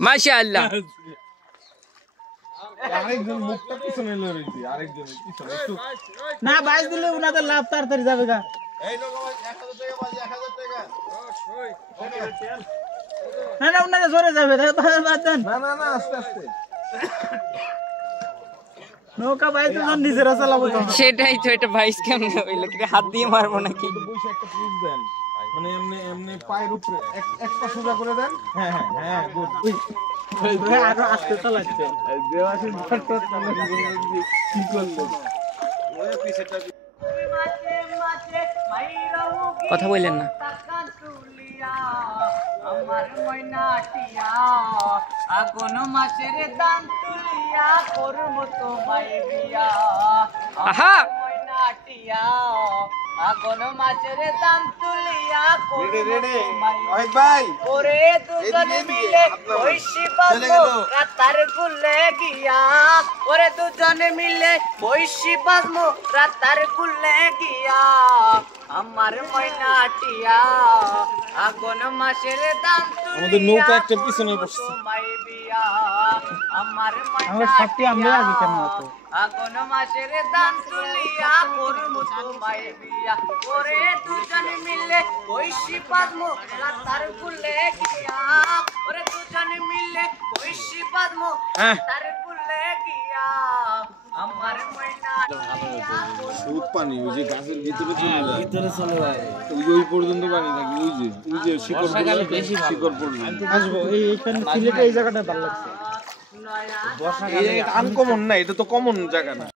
মাশাআল্লাহ। আরেকজন মুখটা পিছনে লড়েছি, আরেকজনের পিছনে একটু না বাইশ দিলে উনাদের লাভ তাড়াতাড়ি যাবে গা। এই লোক 1000 টাকা বাজি, 1000 টাকা। না না উনাদের জোরে যাবে, বাদ দেন। না না না, আস্তে আস্তে। নৌকা বাইশ দিলে নিজেরা চালাবো তো। সেটাই তো, এটা ভাইস কেমন হইলো, কি হাত দিয়ে মারবো নাকি? বসে একটা পুশ দেন, মানে এমনি এমনি পায়ের উপরে এক পা সোজা করে দেন। হ্যাঁ হ্যাঁ হ্যাঁ, গুড। আরো আস্তে চালাচ্ছে। দেওয়াশিস ভট্ট কি করলো? কথা বললেন না। আমার ময়নাটিয়া আগুন মাসের দান তুলিয়া করব তোমায় বিয়া। আহা ময়নাটিয়া আগুন মাসের দান তুলিয়া করব তোমায় ওহিদ ভাই, ওরে দুজন মিলে বৈশি বাজবো রাতার গুলে গিয়া। ওরে দুজন মিলে বৈশি বাজবো রাতার গুলে গিয়া। আমার ময়নাটিয়া আগুন মাসের দাম আমাদের নৌকা একটা পিছনে বসছে। তোমায় বিয়া। আমার আমরা সবটি আমরা আগে কেন হতো? আগুন মাসের দাম তুলিয়া করব তোমায় বিয়া। ওরে দুজন মিলে বৈশি বাজবো রাতার গুলে গিয়া। ওরে দুজন মিলে বৈশি বাজবো রাতার গুলে গিয়া। আমার ময়নাটিয়া সুদ পানি ওই যে গাছের ভিতরে চলে যায়, ভিতরে চলে যায়, ওই পর্যন্ত পানি থাকে। ওই যে শিকড় বেশি, শিকড় পর্যন্ত আসবো এইখানে সিলেটে এই জায়গাটা ভালো লাগছে। আনকমন না, এটা তো কমন জায়গা না।